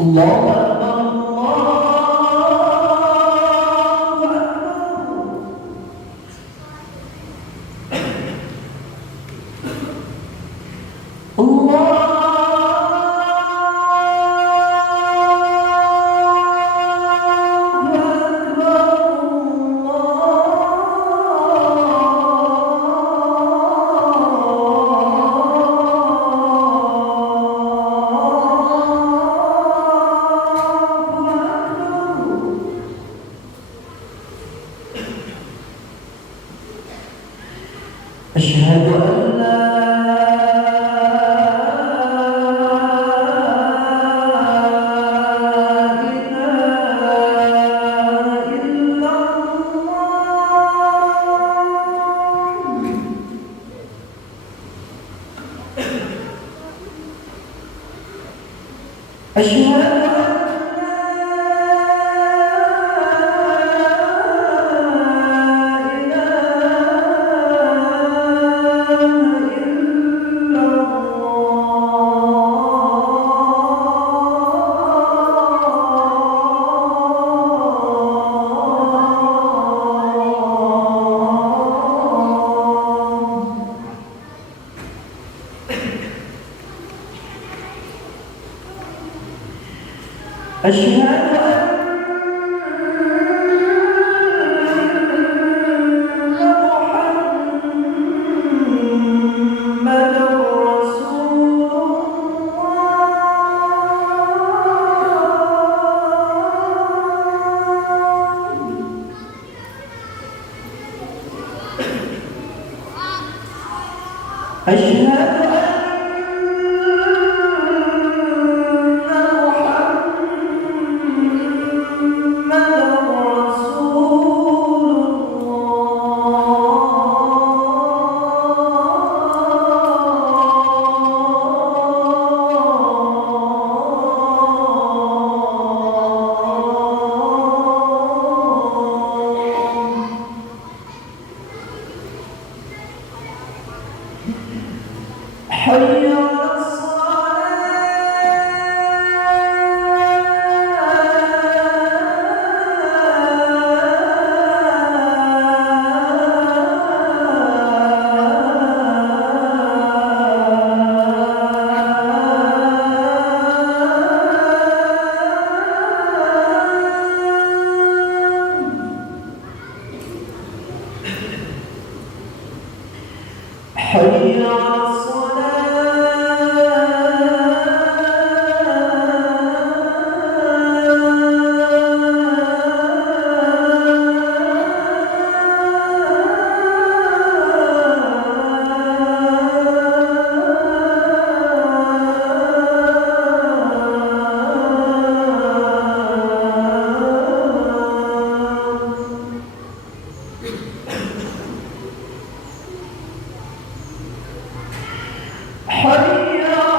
الله أكبر الله أكبر. الله أشهد أن لا إله إلا الله. أشهد أشهد أن محمدًا رسول الله. أشهد حي على حي على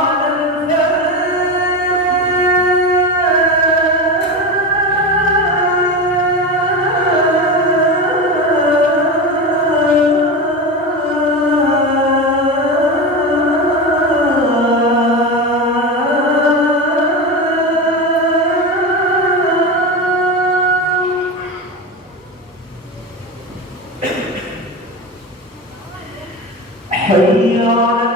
حي على حي على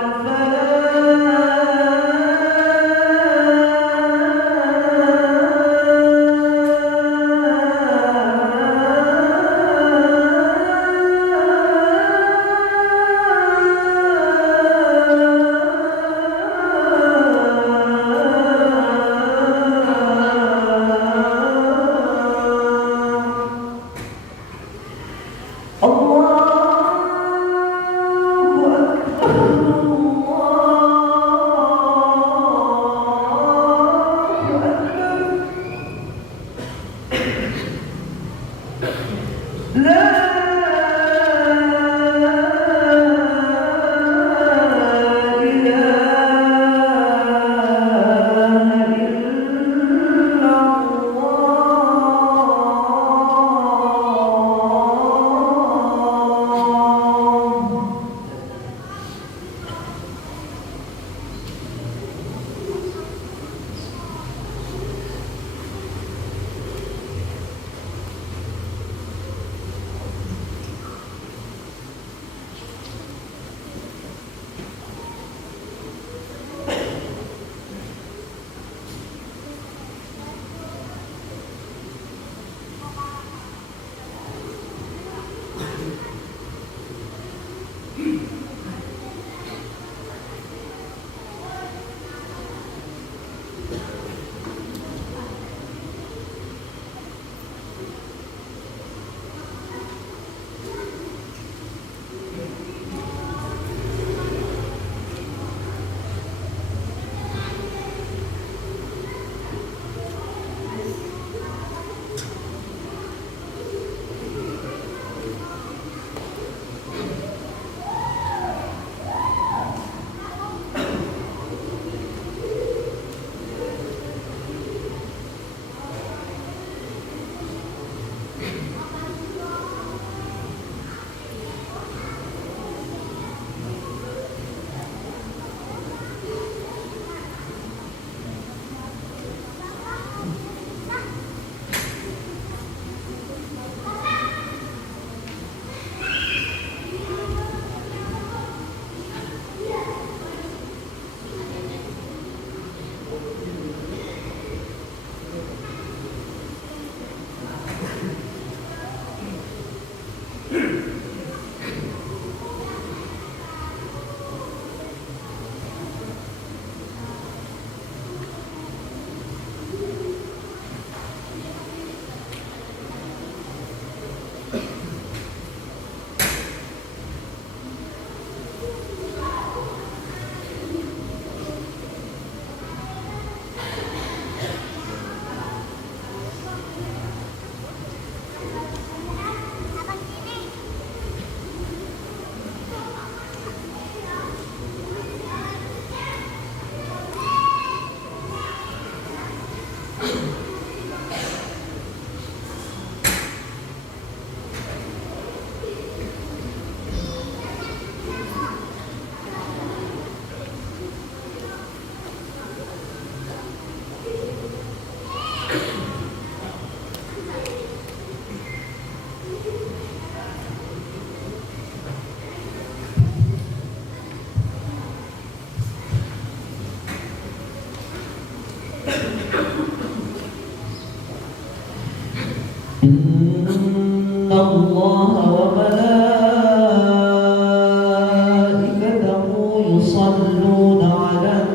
Inna Allah wa malaikatahu yusalluna 'alan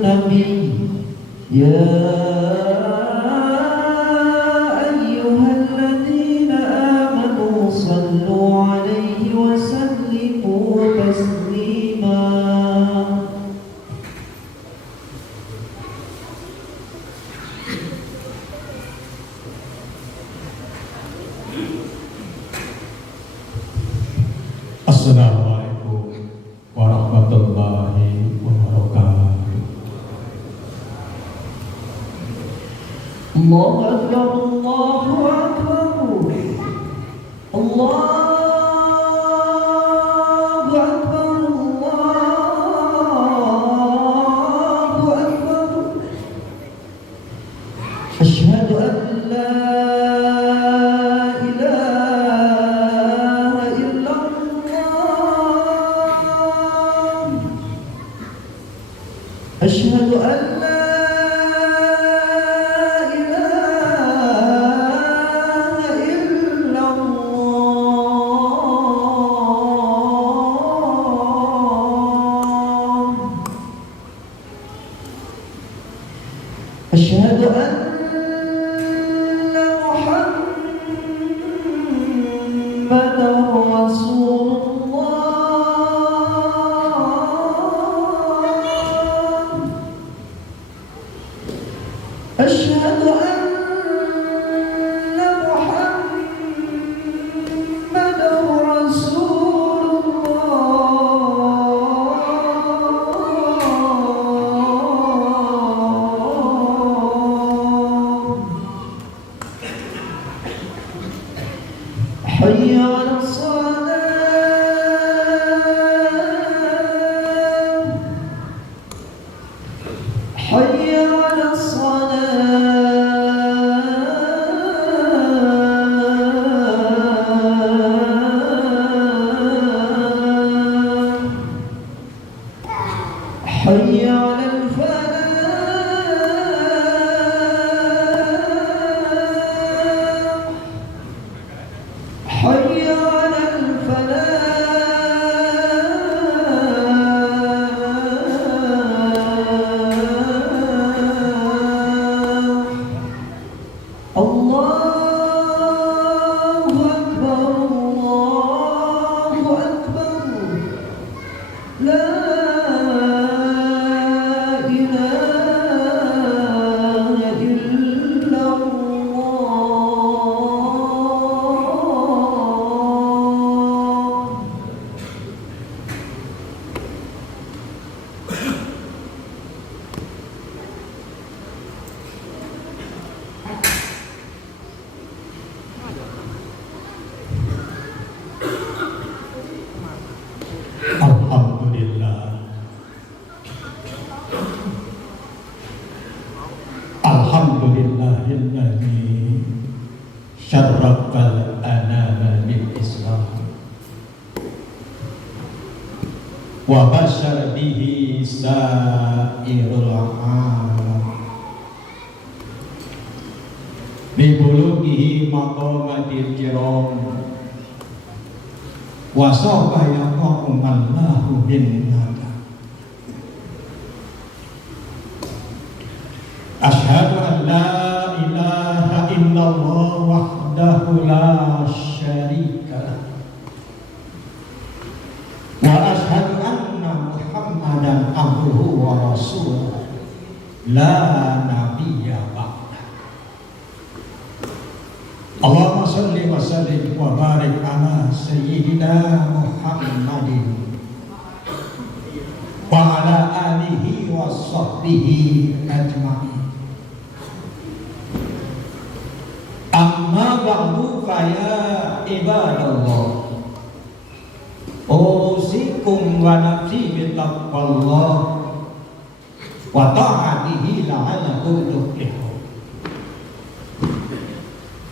nabi ya ayyuhalladzina amanu sallu 'alaihi wa sallimu taslima. Assalamualaikum warahmatullahi wabarakatuh. Allahu Akbar, Allahu Akbar, Allahu Akbar, Allahu Akbar. Asyhadu an la أشهد أن لا إله إلا الله. أشهد أن محمدا رسول أشهد أن محمدا رسول الله. حي على الصلاة، حي على حي على الفلاح، حي على الفلاح. الله أكبر، الله أكبر، لا Alhamdulillah, alhamdulillahilladzi syarrafal anama bil Islam wa basyara bihi sairul alam bi bulughihi maqamatil kiram wa sawfa yaqum Allahu bin nada. Asyhadu an la ilaha illallah wahdahu la syarika lah wa asyhadu anna Muhammadan abduhu wa rasuluh la nabiyya ba'da. Allahumma salli wa sallim wa barik ala sayyidina Muhammadin wa ala alihi wa sahbihi ajma'in. Amma ba'du fa ya ibadallah, usikum wa nafsi bi taqwallah wa ta'atihi la'allakum tuflihun.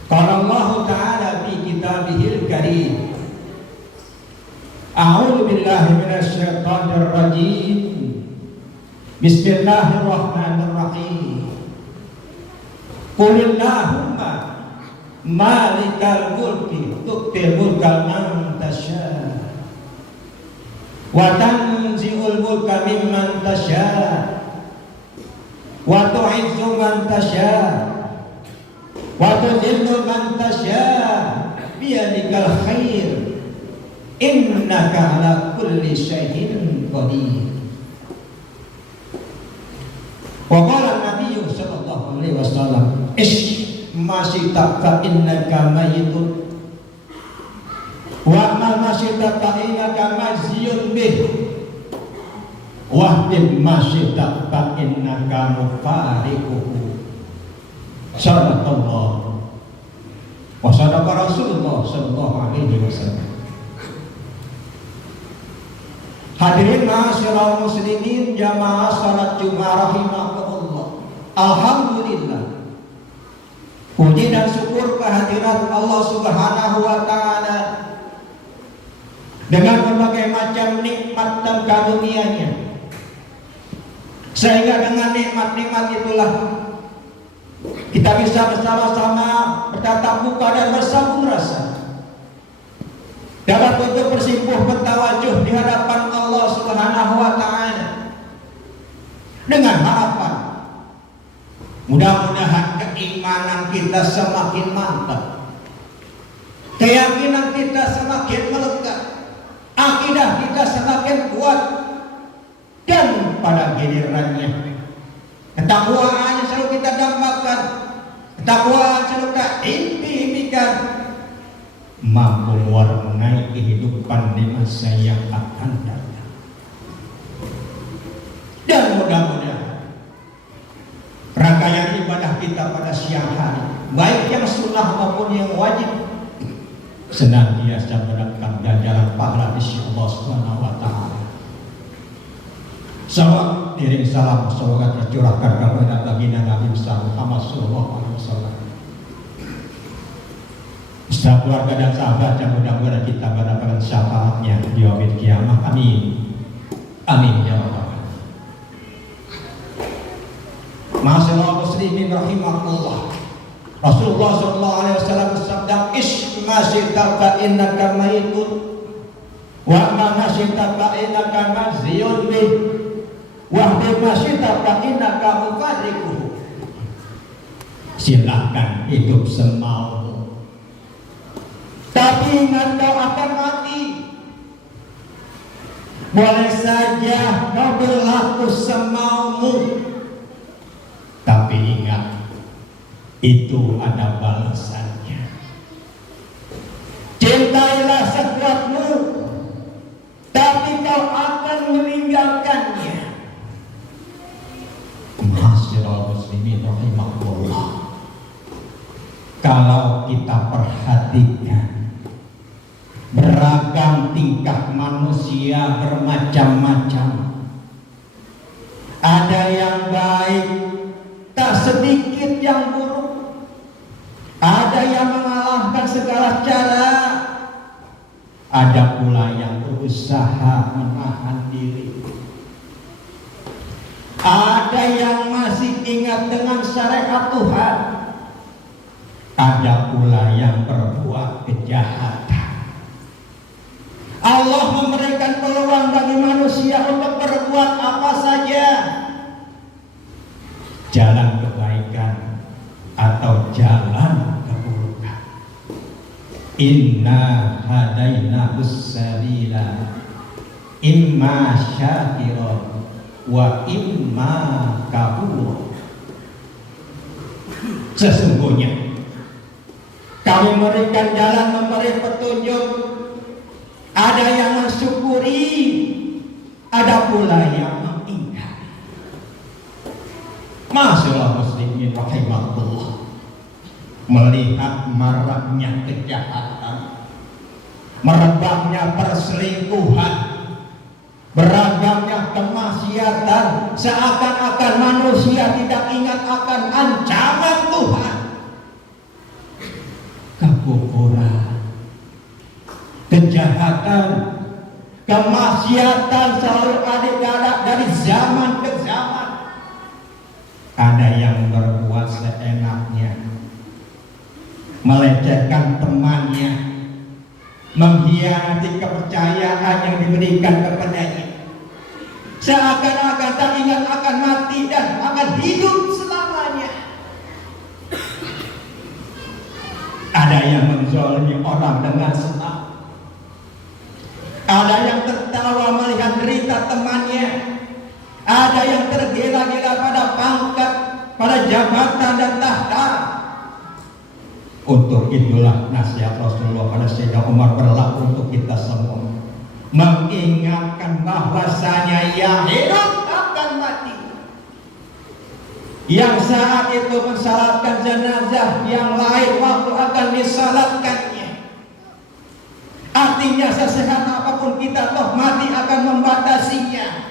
Qala Allah Ta'ala fi kitabihil karim, a'udzu billahi minasy syaithanir rajim, bismillahirrahmanirrahim. Qul Allahumma malikal mulki tu'til mulka man tasya wa tanzi'ul mulka mimman tasya wa tu'izzu man tasya wa tudhillu man tasya biyadikal khair innaka ala kulli syai'in qadir. Wa qala Nabi sallallahu alaihi wasallam masih tak innaka mayitun wa ma masyita innaka maziyun bih wa masih tak innaka mufariquhu. Sallallahu wa sadaqa Rasulullah sallallahu alaihi wasallam. Hadirin ma'asyiral muslimin jamaah salat Jumat rahimakumullah. Alhamdulillah, puji dan syukur kehadirat Allah Subhanahu wa taala dengan berbagai macam nikmat dan karunia-Nya, sehingga dengan nikmat-nikmat itulah kita bisa bersama-sama bertatap muka dan bersambung rasa dapat untuk bersimpuh bertawajuh di hadapan Allah Subhanahu wa taala dengan harapan mudah-mudahan keimanan kita semakin mantap, keyakinan kita semakin melekat, akidah kita semakin kuat, dan pada gilirannya ketakwaan selalu kita dambakan, ketakwaan selalu kita impi-impikan, mampu mewarnai kehidupan di masa yang akan datang. Dan mudah-mudahan rangkaian ibadah kita pada siang hari, baik yang sunnah maupun yang wajib, senantiasa menangkap jajaran pahala di sisi Allah Subhanahu wa taala. Salawat diring salam semoga tercurahkan kepada baginda Nabi besar Muhammad sallallahu alaihi wasallam, beserta keluarga dan sahabat yang mudah-mudahan kita mendapatkan syafaatnya di yaumil kiamah. Amin. Amin ya rabbal alamin. Ma'asyiral muslimin rahimakumullah. Rasulullah sallallahu alaihi wasallam bersabda, "Ismasita fa innaka mayitun wa ma masita fa innaka maziyun bih wa masita fa innaka mufariquhu." Silakan hidup semaumu, tapi ingat kau akan mati. Boleh saja kau berlaku semaumu, tapi ingat itu ada balasannya. Cintailah sekuatmu, tapi kau akan meninggalkannya. Ma'asyiral muslimin rahimakumullah, kalau kita perhatikan beragam tingkah manusia bermacam-macam, ada yang baik, tak sedikit yang buruk, ada yang mengalahkan segala cara, ada pula yang berusaha menahan diri, ada yang masih ingat dengan syariat Tuhan, ada pula yang berbuat kejahatan. Allah memberikan peluang bagi manusia untuk berbuat apa saja, jalan kebaikan atau jalan keburukan. Inna hadainahus sabila imma syakiran wa imma kafur. Sesungguhnya kami memberikan jalan, memberi petunjuk, ada yang mensyukuri, ada pula yang mengingkari. Masyaallah muslimin rahimakumullah, melihat maraknya kejahatan, merebaknya perselingkuhan, beragamnya kemaksiatan, seakan-akan manusia tidak ingat akan ancaman Tuhan. Kekufuran, kejahatan, kemaksiatan selalu ada dari zaman ke zaman. Ada yang berbuat seenaknya, melecehkan temannya, mengkhianati kepercayaan yang diberikan kepadanya, seakan-akan tak ingat akan mati dan akan hidup selamanya. Ada yang menzalimi orang dengan senang, ada yang tertawa melihat derita temannya, ada yang tergila-gila pada pangkat, pada jabatan dan tahta. Untuk itulah nasihat Rasulullah pada Sayyidina Umar berlaku untuk kita semua, mengingatkan bahwasanya yang hidup akan mati, yang saat itu mensalatkan jenazah, yang lain waktu akan disalatkannya. Artinya sesehat apapun kita, toh mati akan membatasinya.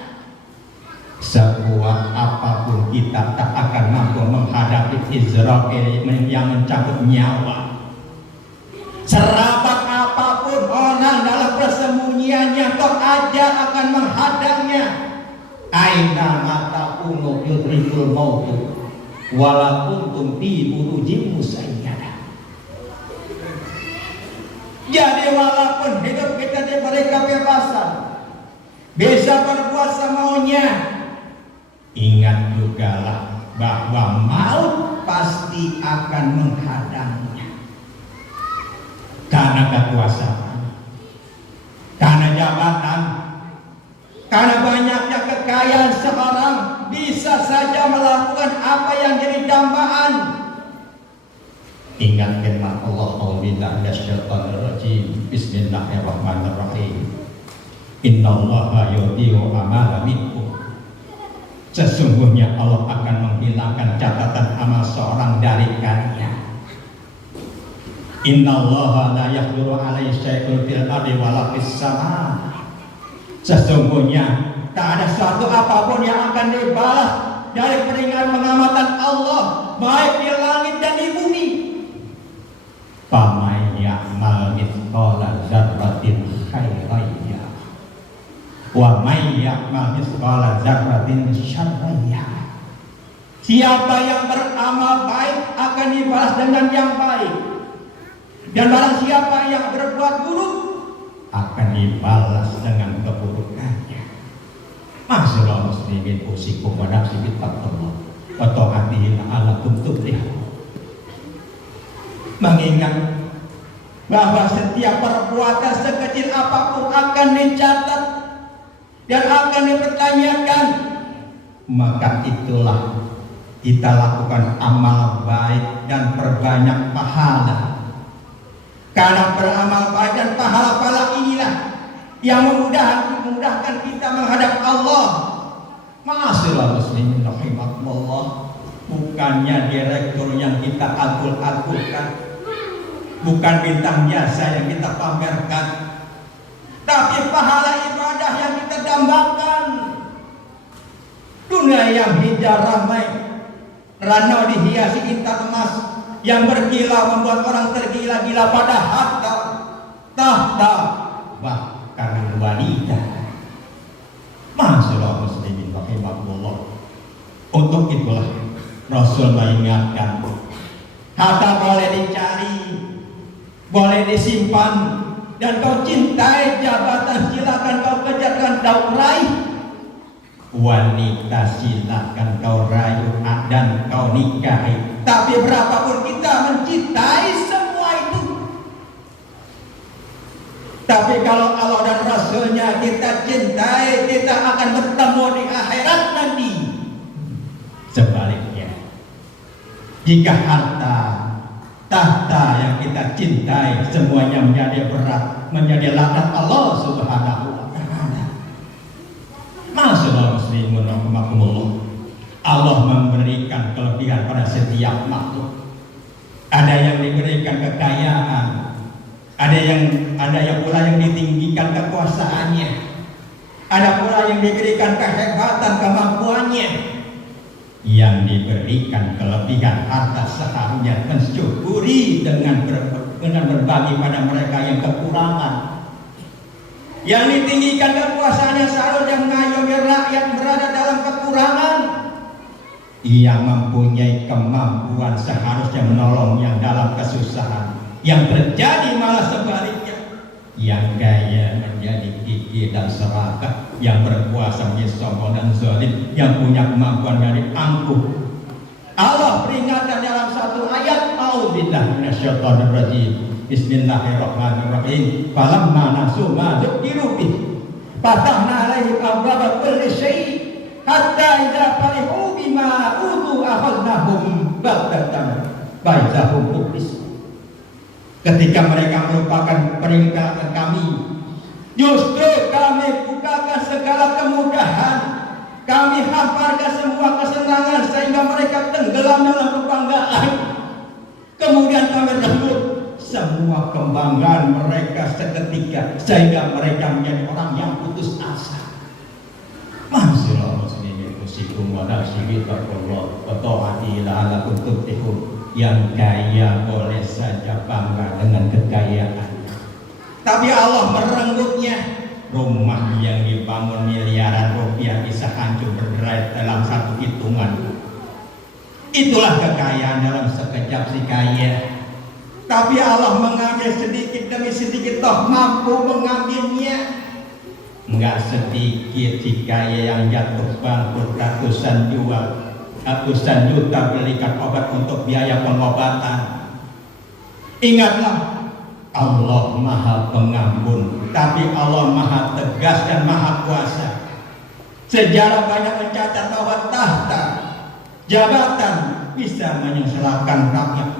Sekuat apapun kita tak akan mampu menghadapi Israel yang mencabut nyawa. Serapat apapun orang dalam persembunyiannya, toh ajal akan menghadangnya. Aina mata unu yudrikul mautu walaupun fi burujim musayyadah. Jadi walaupun hidup kita diberi kebebasan, bisa berbuat semaunya, ingat jugalah bahwa maut pasti akan menghadangnya. Karena kekuasaan, karena jabatan, karena banyaknya kekayaan seorang, bisa saja melakukan apa yang jadi dambaan. Ingat firman Allah, auzubillahi minasyaitonir rajim. Bismillahirrahmanirrahim. Innallaha yudhi'u amala minkum. Sesungguhnya Allah akan menghilangkan catatan amal seorang dari kalian. Innallaha la yaghfiru 'alaihi syai'un fil ardi wala fis sama'. Sesungguhnya tak ada suatu apapun yang akan dibalas dari peringatan pengamatan Allah, baik di langit dan di bumi. Faman ya'mal mithqala dzarratin khairan yarah wa may ya'mal mithqala dzarratin syarran yarah. Siapa yang beramal baik akan dibalas dengan yang baik, dan barang siapa yang berbuat buruk akan dibalas dengan keburukannya. Masyaallah muslimin usikum wa nafsi bittaqwa wa ta'atihi la'allakum tuflihun. Mengingat bahwa setiap perbuatan sekecil apapun akan dicatat dan akan dipertanyakan, maka itulah kita lakukan amal baik dan perbanyak pahala. Karena beramal baik dan pahala-pahala inilah yang memudahkan kita menghadap Allah. Ma'asyiral muslimin rahimakumullah, bukannya direktur yang kita agul-agulkan, bukan bintang jasa yang kita pamerkan, tapi pahala ibadah yang kita dambakan. Dunia yang hijau ramai, ranau dihiasi intan emas, yang berkilau membuat orang tergila-gila pada harta, tahta, bahkan wanita. Masyaallah muslimin rahimakumullah. Untuk itulah Rasul mengingatkan, harta boleh dicari, boleh disimpan, dan kau cintai jabatan silakan kau kejar dan kau raih. Wanita silakan kau rayu dan kau nikahi. Tapi berapapun kita mencintai semua itu, tapi kalau Allah dan Rasulnya kita cintai, kita akan bertemu di akhirat nanti. Sebaliknya, jika harta, tahta yang kita cintai semuanya menjadi berat, menjadi laknat Allah Subhanahu wa ta'ala. Masyaallah muslimun rahimakumullah, Allah memberikan kelebihan pada setiap makhluk. Ada yang diberikan kekayaan, ada yang pula yang ditinggikan kekuasaannya, ada pula yang diberikan kehebatan kemampuannya. Yang diberikan kelebihan harta seharusnya mensyukuri dengan berbagi pada mereka yang kekurangan. Yang ditinggikan kekuasaannya seharusnya mengayomi rakyat berada dalam kekurangan. yang mempunyai kemampuan seharusnya menolong yang dalam kesusahan. Yang terjadi malah sebaliknya, yang kaya menjadi gigih dan serakah, yang berkuasa menjadi sombong dan zalim, yang punya kemampuan dari angkuh. Allah peringatkan dalam satu ayat, A'udzubillahi minasyaitonir rajim. Bismillahirrahmanirrahim. Falamma nasu ma dzukiru bih, fatahna 'alaihim abwaaba kulli syai' hatta idza farihu bima utu akhadnahum baghtatan fa idza hum mublisun. Ketika mereka melupakan peringatan kami, justru kami bukakan segala kemudahan, kami hamparkan semua kesenangan sehingga mereka tenggelam dalam kebanggaan. Kemudian kami rebut semua kebanggaan mereka seketika sehingga mereka menjadi orang yang putus asa. Masyaallah muslimin usikum wa nafsi taqullah wa ta'ati la'alakum tuflihun. Yang kaya boleh saja bangga dengan kekayaannya, tapi Allah merenggutnya. Rumah yang dibangun miliaran rupiah bisa hancur berderai dalam satu hitungan. Itulah kekayaan dalam sekejap si kaya. Tapi Allah mengambil sedikit demi sedikit, toh mampu mengambilnya. Enggak sedikit si kaya yang jatuh bangkrut ratusan juta belikan obat untuk biaya pengobatan. Ingatlah, Allah Maha Pengampun, tapi Allah Maha Tegas dan Maha Kuasa. Sejarah banyak mencatat bahwa tahta jabatan bisa menyengsarakan rakyat,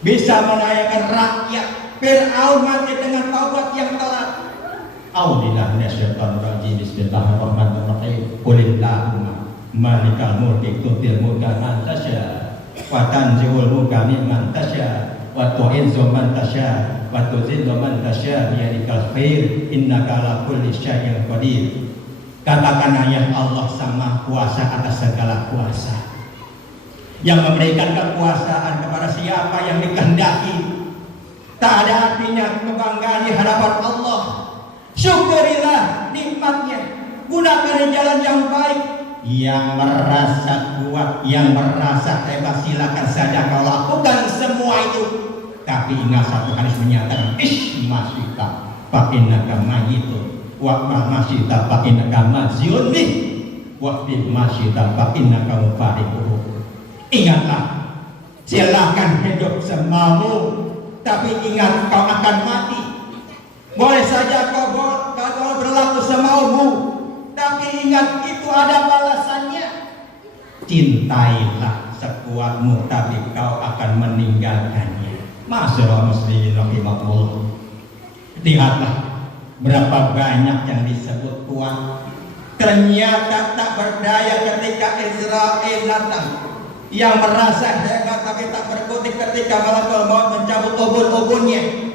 bisa menaikkan rakyat. Fir'aun mati dengan taubat yang telat. A'udzubillahi minasyaitonir rajim. Bismillahirrahmanirrahim. Qulillahumma malikal mulki tu'til mulka man tasya wa tanzi'ul mulka mimman tasya wa tu'izzu man tasya wa tuzillu man tasya biyadikal khair innaka ala kulli syai'in qadir. Katakanlah, ya Allah sama kuasa atas segala kuasa, yang memberikan kekuasaan kepada siapa yang dikehendaki. Tak ada artinya kebanggaan di hadapan Allah. Syukurilah nikmatnya, gunakan jalan yang baik. Yang merasa kuat, yang merasa hebat, silakan saja kau lakukan semua itu. Tapi ingat satu hadis menyatakan, Ismasita fa innaka mayyitun wa masita fa innaka mazyun bih wa masita fa innaka mufariquhu. Ingatlah, silakan hidup semaumu, tapi ingat kau akan mati. Boleh saja kau berlaku semaumu, tapi ingat itu ada balasannya. Cintailah sekuatmu, tapi kau akan meninggalkannya. Masyaallah muslimin rahimakumullah. Lihatlah berapa banyak yang disebut kuat, ternyata tak berdaya ketika Israel datang. Yang merasa hebat tapi tak berkutik ketika malakul maut mencabut ubun-ubunnya.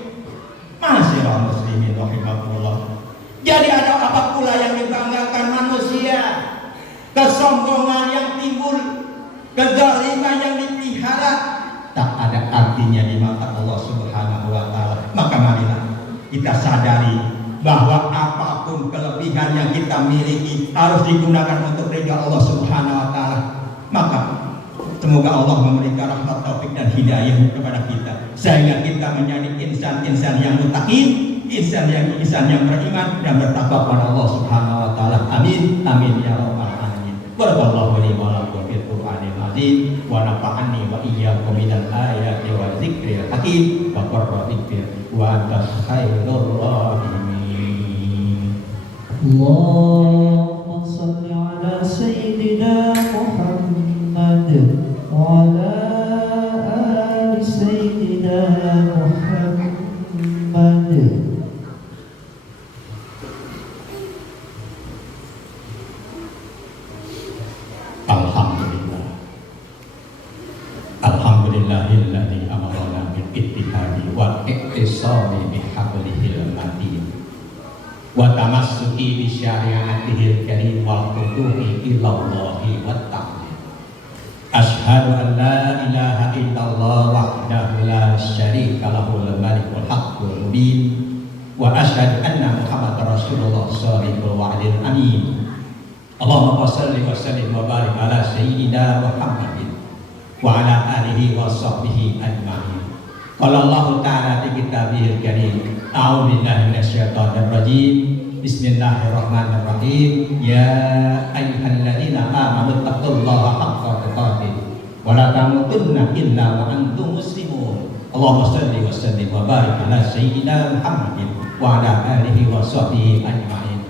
Masyaallah muslimin rahimakumullah. Jadi ada apa pula yang dibanggakan manusia? Kesombongan yang timbul, kezaliman yang dipelihara, tak ada artinya di mata Allah Subhanahu wa taala. Maka marilah kita sadari bahwa apapun kelebihan yang kita miliki harus digunakan untuk ridha Allah Subhanahu wa taala. Maka semoga Allah memberikan rahmat, taufik dan hidayah kepada kita sehingga kita menjadi insan-insan yang muttaqin, insan yang beriman dan bertakwa kepada Allah Subhanahu wa taala. Amin. Amin ya rabbal alamin. Barakallahu li wa lakum fil Qur'anil azim wa nafa'ani wa iyyakum minal ayati wa dzikril hakim wa qurratil wa anta khairur rahimin. Allahumma shalli ala sayyidina Muhammad wa ala ali sayyidina Muhammad. Alhamdulillah. Alhamdulillahilladzi amarna bil ittihadi wal iktisami bihablihil matin wa tamassuki bi syari'atihil karim wal qutuhi ilallahi wat ta'ala. Asyhadu an la ilaha illallah wahdahu la syarika lahul malikul haqqul mubin wa asyhadu anna Muhammadar Rasulullah shadiqul wa'dil amin. Allahumma shalli wa sallim wa barik ala sayyidina Muhammadin wa ala alihi wa sahbihi ajma'in. Qala Allah ta'ala fi kitabihil karim, a'udzu billahi minasyaitonir rajim. Bismillahirrahmanirrahim. Ya ayyuhalladzina amanu taqullaha haqqa tuqatih wa la tamutunna illa wa antum muslimun. Allahumma shalli wa sallim wa barik ala sayyidina Muhammadin wa ala alihi wa sahbihi ajma'in.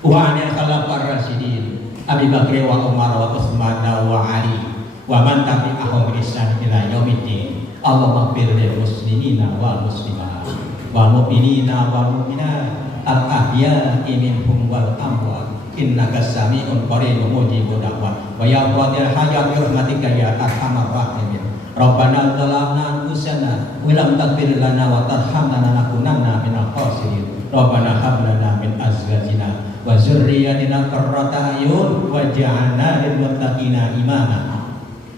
Wa anil khulafa'ir rasyidin Abi Bakr wa Umar wa Utsman wa Ali wa man tabi'ahum bi ihsan ila yaumiddin. Allahumma ighfir lil muslimina wal muslimat wal mu'minina wal mu'minat al ahya'i minhum wal amwat innaka sami'un qaribun mujibud da'wat wa ya qadil hajat bi rahmatika ya arhamar rahimin. Rabbana zalamna anfusana wa lam taghfir lana wa tarhamna lanakunanna minal khasirin. Rabbana hab lana min azwajina wa dzurriyyatina qurrata a'yun waj'alna lil muttaqina imama.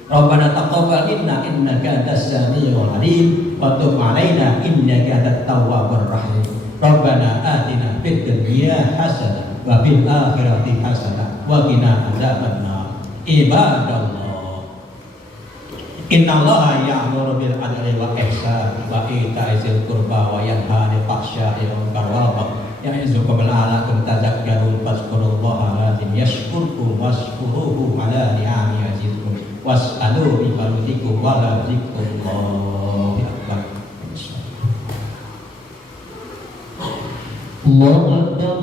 Rabbana taqabbal minna innaka antas samiul alim wa tub 'alaina innaka antat tawwabur rahim. Rabbana atina fid dunya hasanah wa fil akhirati hasanah wa qina adzabannar. Ibadallah, innallaha ya'muru bil 'adli wal ihsan wa ita'i dzil qurba wa yanha 'anil fahsya'i wal munkar wal baghi ya'izukum la'allakum tadhakkarun. Fadhkurullaha lazim yashkurkum washkuruhu ala ni'amihi yazidkum was'alu bi fadlikum wa la dzikrullahi akbar. Allahu akbar.